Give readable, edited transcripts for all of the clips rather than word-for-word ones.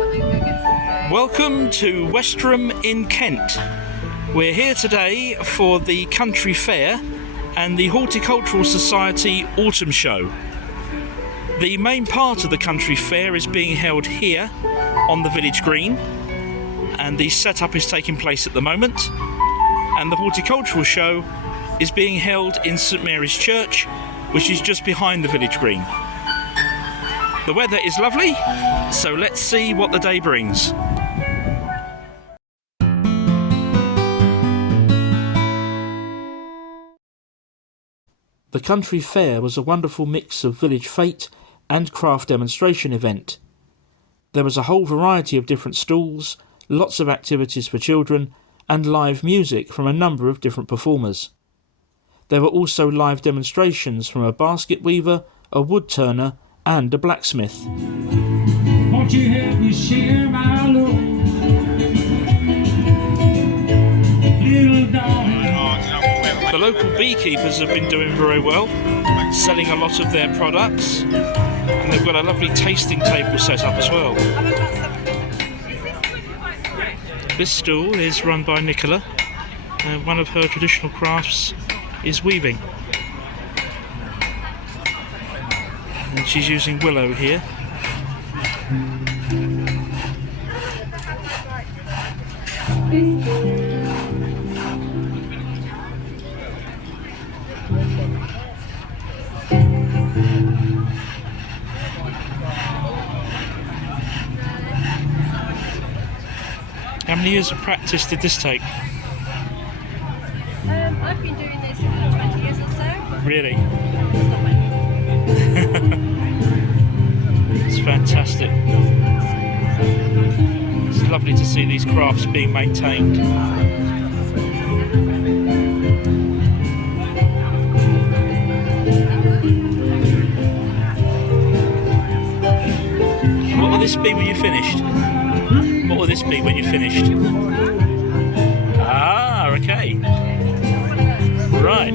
Welcome to Westerham in Kent. We're here today for the Country Fair and the Horticultural Society Autumn Show. The main part of the Country Fair is being held here on the village green, and the setup is taking place at the moment, and the Horticultural Show is being held in St Mary's Church, which is just behind the village green. The weather is lovely, so let's see what the day brings. The Country Fair was a wonderful mix of village fete and craft demonstration event. There was a whole variety of different stalls, lots of activities for children, and live music from a number of different performers. There were also live demonstrations from a basket weaver, a wood turner, and a blacksmith. Won't you help me share my load? Little darling. The local beekeepers have been doing very well, selling a lot of their products, and they've got a lovely tasting table set up as well. This stall is run by Nicola, and one of her traditional crafts is weaving. And she's using willow here. How many years of practice did this take? I've been doing this for 20 years or so. Really? It's fantastic. It's lovely to see these crafts being maintained. What will this be when you're finished? What will this be when you're finished? Ah, okay. Right.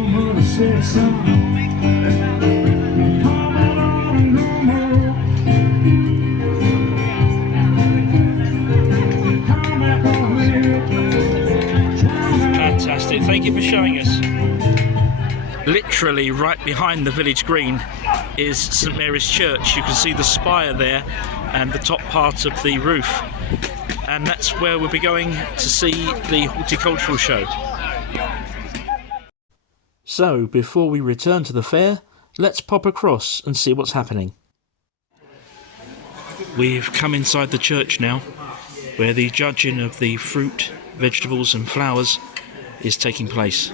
Fantastic. Thank you for showing us. Literally right behind the village green is St Mary's Church. You can see the spire there and the top part of the roof. And that's where we'll be going to see the horticultural show. So, before we return to the fair, let's pop across and see what's happening. We've come inside the church now, where the judging of the fruit, vegetables and flowers is taking place.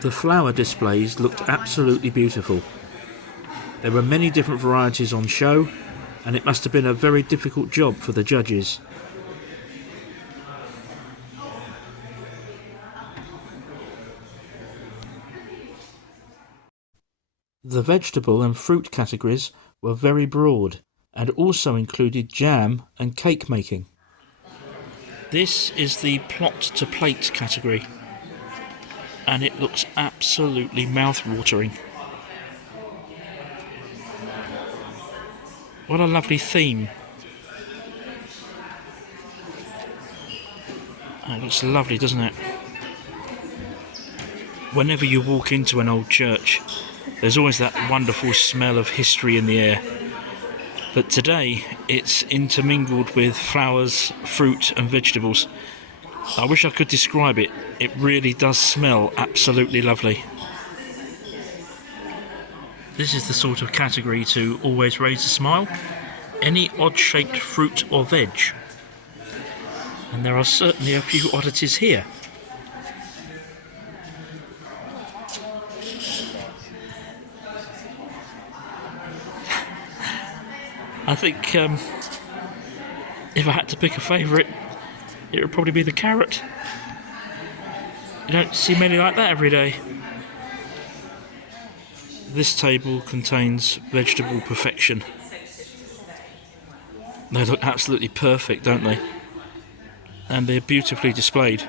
The flower displays looked absolutely beautiful. There were many different varieties on show, and it must have been a very difficult job for the judges. The vegetable and fruit categories were very broad and also included jam and cake making. This is the plot to plate category, and it looks absolutely mouth-watering. What a lovely theme. It looks lovely, doesn't it? Whenever you walk into an old church, there's always that wonderful smell of history in the air. But today, it's intermingled with flowers, fruit and vegetables. I wish I could describe it. It really does smell absolutely lovely. This is the sort of category to always raise a smile. Any odd-shaped fruit or veg. And there are certainly a few oddities here. I think if I had to pick a favourite, it would probably be the carrot. You don't see many like that every day. This table contains vegetable perfection. They look absolutely perfect, don't they? And they're beautifully displayed.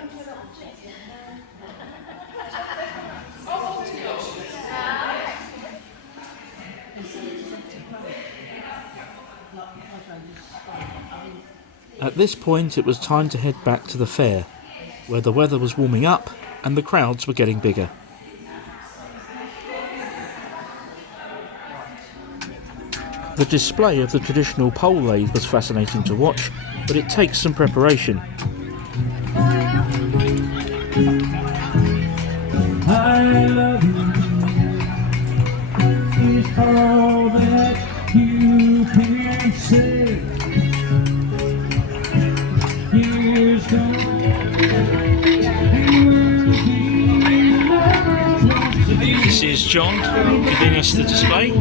At this point it was time to head back to the fair, where the weather was warming up and the crowds were getting bigger. The display of the traditional pole lathe was fascinating to watch, but it takes some preparation. I love you, is all that you can say. Years gone, This is John giving us the display.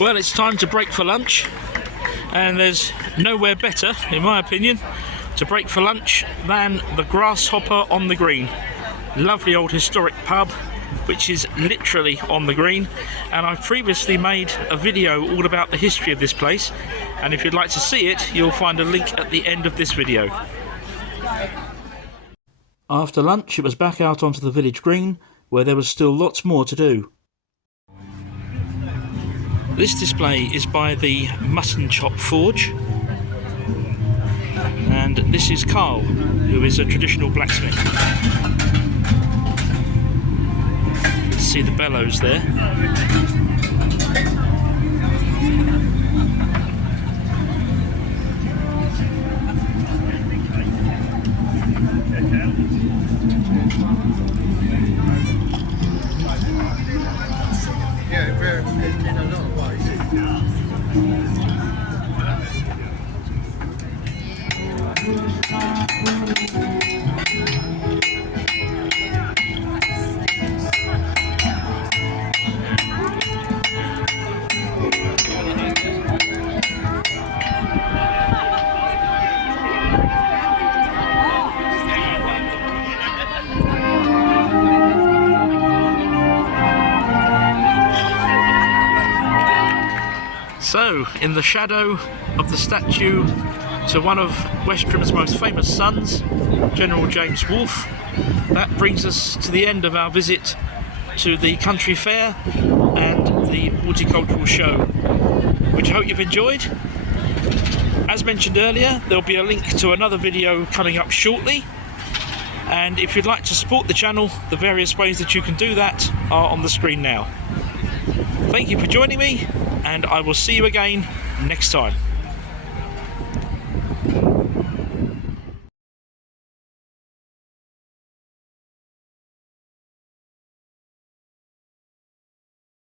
Well, it's time to break for lunch, and there's nowhere better, in my opinion, to break for lunch than the Grasshopper on the Green. Lovely old historic pub, which is literally on the green, and I've previously made a video all about the history of this place, and if you'd like to see it, you'll find a link at the end of this video. After lunch, it was back out onto the village green, where there was still lots more to do. This display is by the Mutton Chop Forge, and this is Carl, who is a traditional blacksmith. See the bellows there. So, in the shadow of the statue to one of Westerham's most famous sons, General James Wolfe, that brings us to the end of our visit to the country fair and the horticultural show, which I hope you've enjoyed. As mentioned earlier, there'll be a link to another video coming up shortly, and if you'd like to support the channel, the various ways that you can do that are on the screen now. Thank you for joining me, and I will see you again next time.